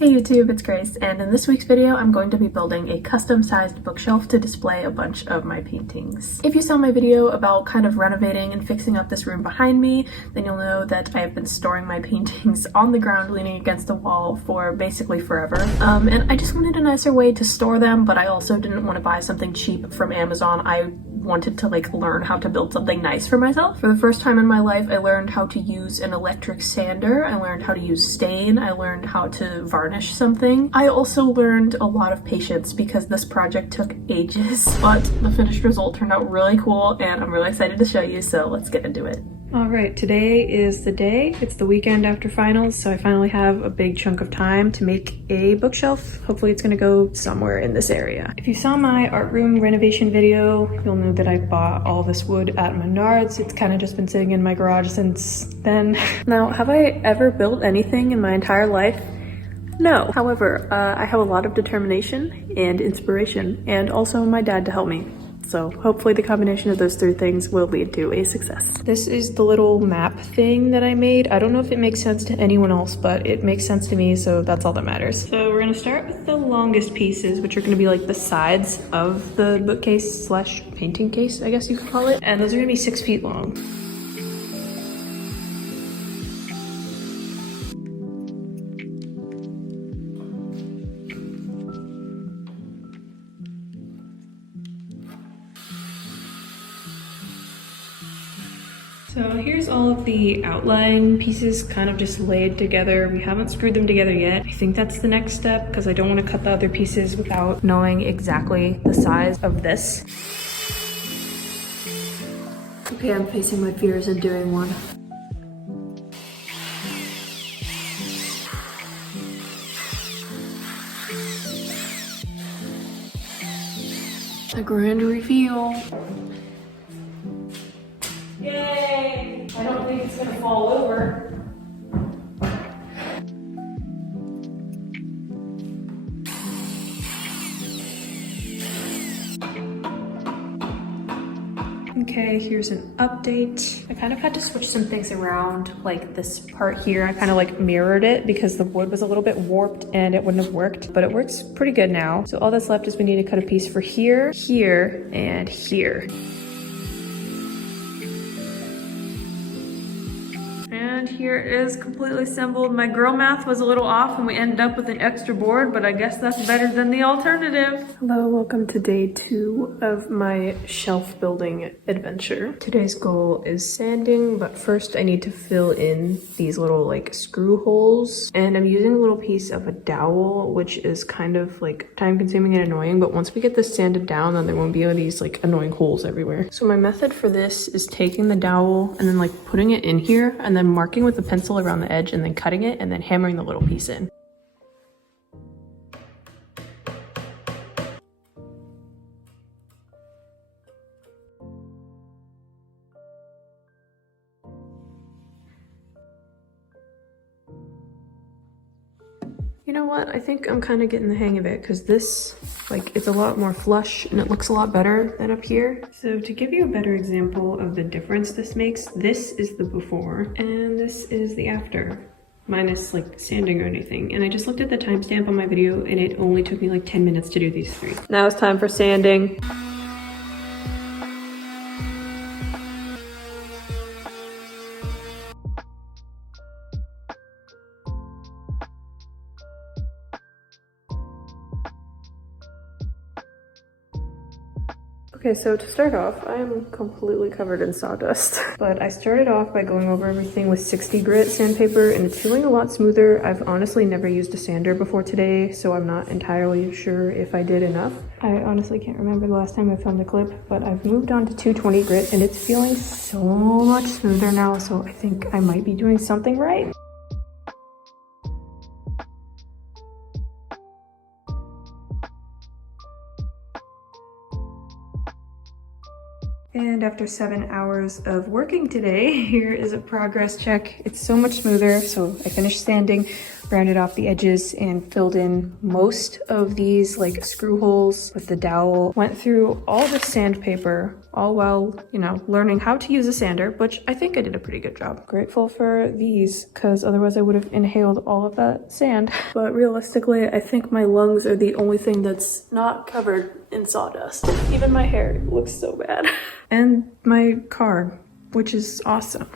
Hey YouTube, it's Grace, and in this week's video I'm going to be building a custom-sized bookshelf to display a bunch of my paintings. If you saw my video about kind of renovating and fixing up this room behind me, then you'll know that I have been storing my paintings on the ground leaning against the wall for basically forever. And I just wanted a nicer way to store them, but I also didn't want to buy something cheap from Amazon. I wanted to learn how to build something nice for myself. For the first time in my life, I learned how to use an electric sander. I learned how to use stain. I learned how to varnish something. I also learned a lot of patience because this project took ages, but the finished result turned out really cool and I'm really excited to show you, so let's get into it. All right, today is the day. It's the weekend after finals, so I finally have a big chunk of time to make a bookshelf. Hopefully it's gonna go somewhere in this area. If you saw my art room renovation video, you'll know that I bought all this wood at Menards. It's kind of just been sitting in my garage since then. Now, have I ever built anything in my entire life? No. However, I have a lot of determination and inspiration, and also my dad to help me. So hopefully the combination of those three things will lead to a success. This is the little map thing that I made. I don't know if it makes sense to anyone else, but it makes sense to me, so that's all that matters. So we're gonna start with the longest pieces, which are gonna be like the sides of the bookcase slash painting case, I guess you could call it. And those are gonna be 6 feet long. So here's all of the outline pieces kind of just laid together. We haven't screwed them together yet. I think that's the next step because I don't want to cut the other pieces without knowing exactly the size of this. Okay, I'm facing my fears and doing one. A grand reveal. Yay! I don't think it's gonna fall over. Okay, here's an update. I kind of had to switch some things around, like this part here. I kind of mirrored it because the wood was a little bit warped and it wouldn't have worked, but it works pretty good now. So all that's left is we need to cut a piece for here, here, and here. And here it is completely assembled. My girl math was a little off and we ended up with an extra board, but I guess that's better than the alternative. Hello, welcome to day 2 of my shelf building adventure. Today's goal is sanding, but first I need to fill in these little screw holes. And I'm using a little piece of a dowel, which is kind of time consuming and annoying, but once we get this sanded down, then there won't be all these annoying holes everywhere. So my method for this is taking the dowel and then putting it in here and then marking with a pencil around the edge and then cutting it and then hammering the little piece in. You know what? I think I'm kind of getting the hang of it because this, it's a lot more flush and it looks a lot better than up here. So to give you a better example of the difference this makes, this is the before and this is the after, minus sanding or anything. And I just looked at the timestamp on my video and it only took me 10 minutes to do these 3. Now it's time for sanding. Okay, so to start off, I am completely covered in sawdust. But I started off by going over everything with 60 grit sandpaper and it's feeling a lot smoother. I've honestly never used a sander before today, so I'm not entirely sure if I did enough. I honestly can't remember the last time I filmed a clip, but I've moved on to 220 grit and it's feeling so much smoother now, so I think I might be doing something right. And after 7 hours of working today, here is a progress check. It's so much smoother, so I finished sanding rounded off the edges and filled in most of these like screw holes with the dowel. Went through all the sandpaper, all while, you know, learning how to use a sander, which I think I did a pretty good job. Grateful for these, because otherwise I would have inhaled all of that sand. But realistically, I think my lungs are the only thing that's not covered in sawdust. Even my hair looks so bad. And my car, which is awesome.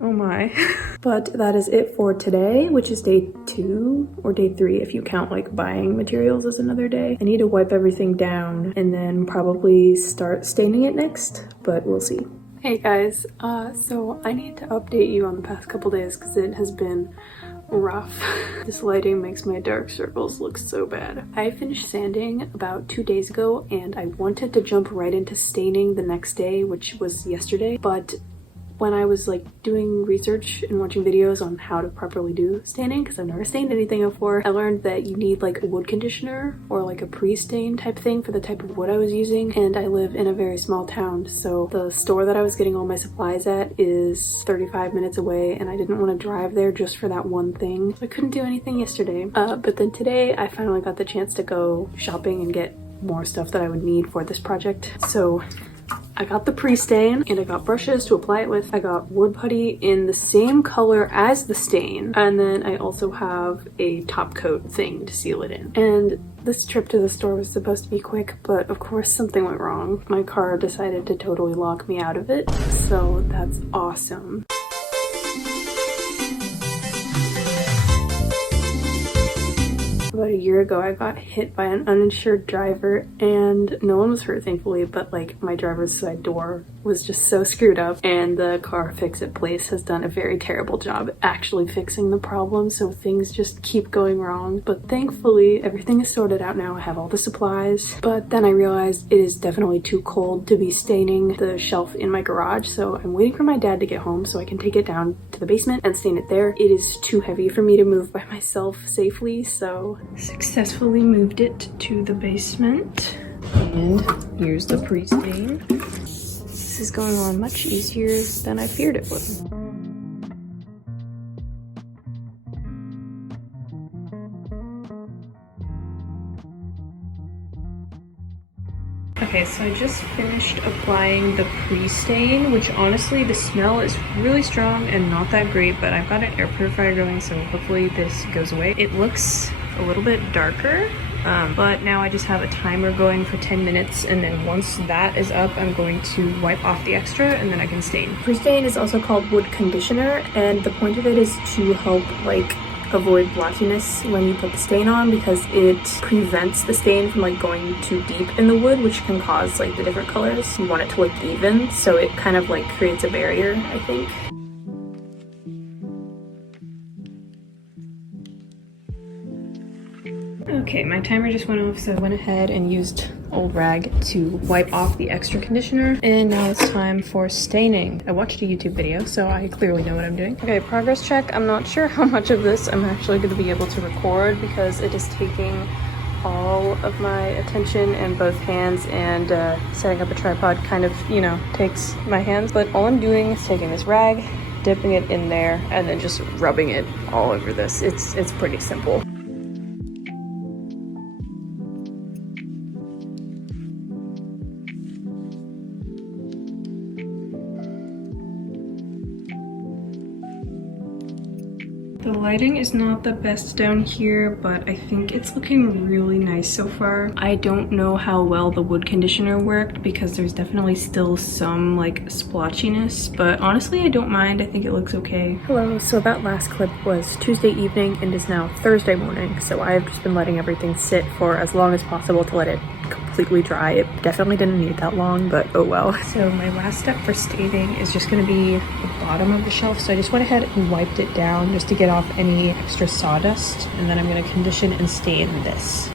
Oh my. But that is it for today, which is day 2 or day 3 if you count like buying materials as another day. I need to wipe everything down and then probably start staining it next, but we'll see. Hey guys, so I need to update you on the past couple days because it has been rough. This lighting makes my dark circles look so bad. I finished sanding about 2 days ago and I wanted to jump right into staining the next day, which was yesterday, but when I was like doing research and watching videos on how to properly do staining, because I've never stained anything before, I learned that you need like a wood conditioner or like a pre-stain type thing for the type of wood I was using, and I live in a very small town, so the store that I was getting all my supplies at is 35 minutes away, and I didn't want to drive there just for that one thing. So I couldn't do anything yesterday, but then today I finally got the chance to go shopping and get more stuff that I would need for this project. So I got the pre-stain and I got brushes to apply it with. I got wood putty in the same color as the stain, and then I also have a top coat thing to seal it in. And this trip to the store was supposed to be quick, but of course something went wrong. My car decided to totally lock me out of it, so that's awesome. About a year ago, I got hit by an uninsured driver and no one was hurt thankfully, but like my driver's side door was just so screwed up, and the car fix-it place has done a very terrible job actually fixing the problem, so things just keep going wrong. But thankfully everything is sorted out now. I have all the supplies, but then I realized it is definitely too cold to be staining the shelf in my garage, so I'm waiting for my dad to get home so I can take it down to the basement and stain it there. It is too heavy for me to move by myself safely, so successfully moved it to the basement. And here's the pre-stain. This is going on much easier than I feared it would. Okay, so I just finished applying the pre-stain, which honestly the smell is really strong and not that great, but I've got an air purifier going, so hopefully this goes away. It looks a little bit darker, but now I just have a timer going for 10 minutes, and then once that is up, I'm going to wipe off the extra and then I can stain. Pre-stain is also called wood conditioner, and the point of it is to help like avoid blotchiness when you put the stain on, because it prevents the stain from like going too deep in the wood, which can cause like the different colors. You want it to look even, so it kind of like creates a barrier, I think. Okay, my timer just went off, so I went ahead and used old rag to wipe off the extra conditioner, and now it's time for staining. I watched a YouTube video, so I clearly know what I'm doing. Okay, progress check. I'm not sure how much of this I'm actually going to be able to record because it is taking all of my attention and both hands, and setting up a tripod kind of, you know, takes my hands. But all I'm doing is taking this rag, dipping it in there, and then just rubbing it all over this. It's pretty simple. The lighting is not the best down here, but I think it's looking really nice so far. I don't know how well the wood conditioner worked because there's definitely still some like splotchiness, but honestly I don't mind. I think it looks okay. Hello, so that last clip was Tuesday evening and is now Thursday morning, so I've just been letting everything sit for as long as possible to let it completely dry. It definitely didn't need that long, but oh well. So my last step for staining is just going to be the bottom of the shelf, so I just went ahead and wiped it down just to get off any extra sawdust, and then I'm going to condition and stain this.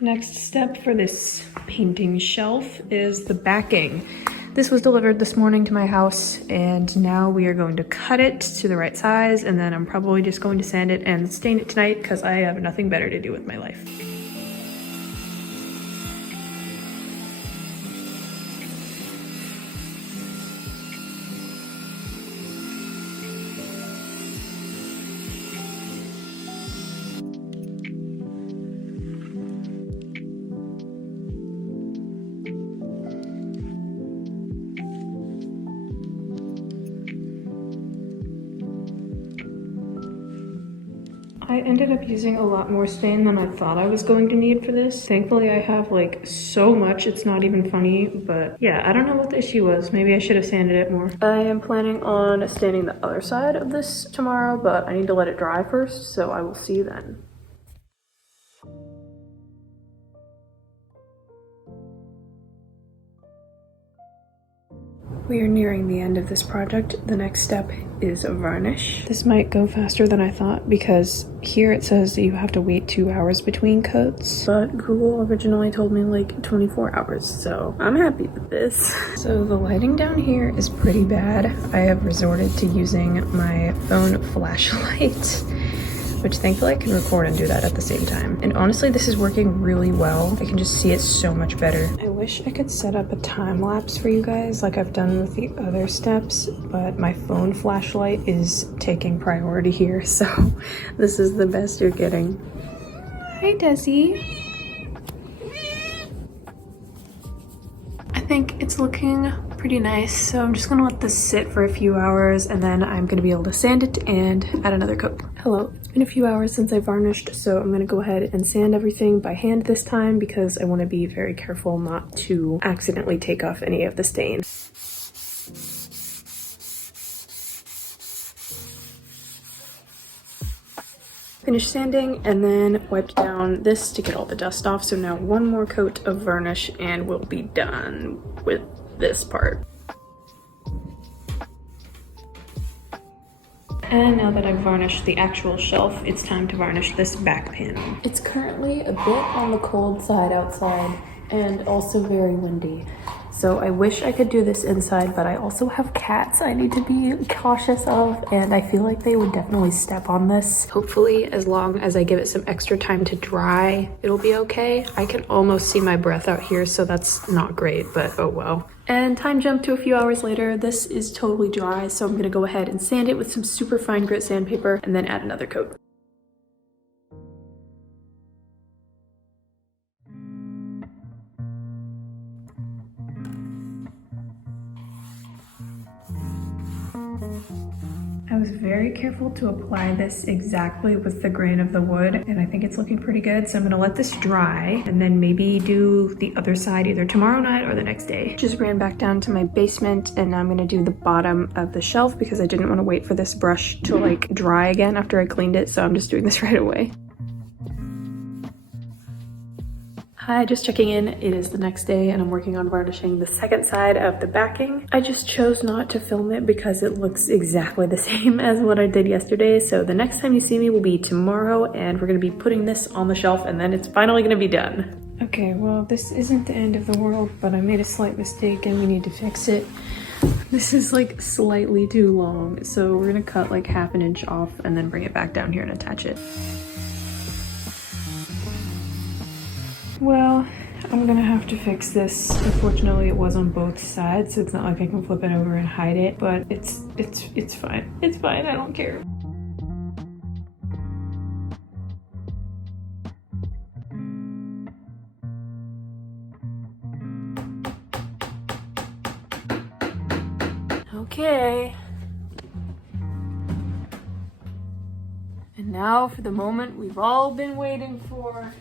Next step for this painting shelf is the backing. This was delivered this morning to my house, and now we are going to cut it to the right size, and then I'm probably just going to sand it and stain it tonight because I have nothing better to do with my life. I ended up using a lot more stain than I thought I was going to need for this. Thankfully, I have like so much, it's not even funny, but yeah, I don't know what the issue was. Maybe I should have sanded it more. I am planning on staining the other side of this tomorrow, but I need to let it dry first, so I will see you then. We are nearing the end of this project. The next step is a varnish. This might go faster than I thought because here it says that you have to wait 2 hours between coats, but Google originally told me like 24 hours, so I'm happy with this. So the lighting down here is pretty bad. I have resorted to using my phone flashlight, which thankfully I can record and do that at the same time. And honestly, this is working really well. I can just see it so much better. I wish I could set up a time lapse for you guys like I've done with the other steps, but my phone flashlight is taking priority here, so this is the best you're getting. Hi, Desi. I think it's looking pretty nice, so I'm just gonna let this sit for a few hours and then I'm gonna be able to sand it and add another coat. Hello, it's been a few hours since I varnished, so I'm gonna go ahead and sand everything by hand this time because I want to be very careful not to accidentally take off any of the stain. Finished sanding and then wiped down this to get all the dust off, so now one more coat of varnish and we'll be done with this part. And now that I've varnished the actual shelf, it's time to varnish this back panel. It's currently a bit on the cold side outside and also very windy. So I wish I could do this inside, but I also have cats I need to be cautious of, and I feel like they would definitely step on this. Hopefully, as long as I give it some extra time to dry, it'll be okay. I can almost see my breath out here, so that's not great, but oh well. And time jump to a few hours later. This is totally dry, so I'm gonna go ahead and sand it with some super fine grit sandpaper and then add another coat. I was very careful to apply this exactly with the grain of the wood, and I think it's looking pretty good. So I'm gonna let this dry and then maybe do the other side either tomorrow night or the next day. Just ran back down to my basement and now I'm gonna do the bottom of the shelf because I didn't want to wait for this brush to like dry again after I cleaned it, so I'm just doing this right away. Hi, just checking in. It is the next day and I'm working on varnishing the second side of the backing. I just chose not to film it because it looks exactly the same as what I did yesterday. So the next time you see me will be tomorrow and we're gonna be putting this on the shelf and then it's finally gonna be done. Okay, well, this isn't the end of the world, but I made a slight mistake and we need to fix it. This is like slightly too long. So we're gonna cut like ½ an inch off and then bring it back down here and attach it. Well, I'm gonna have to fix this. Unfortunately, it was on both sides, so it's not like I can flip it over and hide it, but it's fine. It's fine, I don't care. Okay. And now for the moment we've all been waiting for.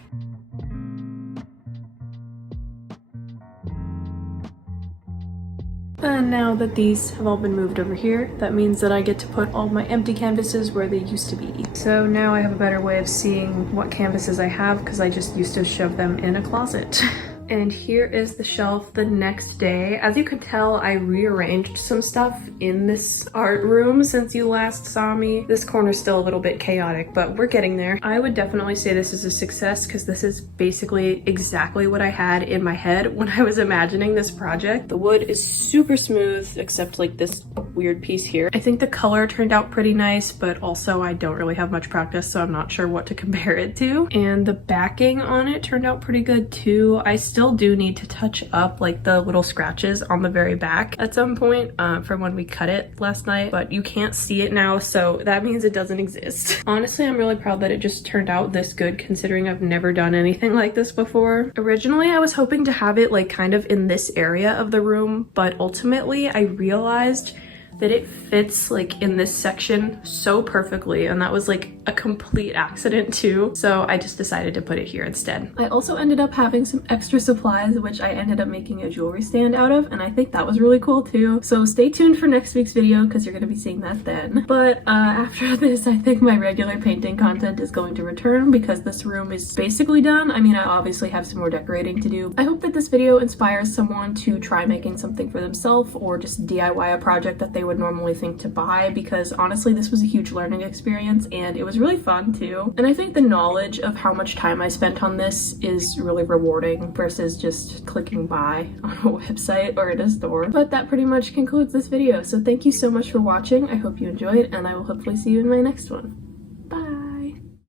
And now that these have all been moved over here, that means that I get to put all my empty canvases where they used to be. So now I have a better way of seeing what canvases I have because I just used to shove them in a closet. And here is the shelf the next day. As you can tell, I rearranged some stuff in this art room since you last saw me. This corner's still a little bit chaotic, but we're getting there. I would definitely say this is a success because this is basically exactly what I had in my head when I was imagining this project. The wood is super smooth, except like this weird piece here. I think the color turned out pretty nice, but also I don't really have much practice, so I'm not sure what to compare it to. And the backing on it turned out pretty good too. I still do need to touch up like the little scratches on the very back at some point from when we cut it last night, but you can't see it now, so that means it doesn't exist. Honestly, I'm really proud that it just turned out this good considering I've never done anything like this before. Originally, I was hoping to have it like kind of in this area of the room, but ultimately I realized that it fits like in this section so perfectly, and that was like a complete accident too, so I just decided to put it here instead. I also ended up having some extra supplies, which I ended up making a jewelry stand out of, and I think that was really cool too. So stay tuned for next week's video because you're going to be seeing that then. But after this, I think my regular painting content is going to return because this room is basically done. I mean, I obviously have some more decorating to do. I hope that this video inspires someone to try making something for themselves or just DIY a project that they would normally think to buy, because honestly this was a huge learning experience and it was really fun too. And I think the knowledge of how much time I spent on this is really rewarding versus just clicking buy on a website or in a store. But that pretty much concludes this video, so thank you so much for watching. I hope you enjoyed, and I will hopefully see you in my next one.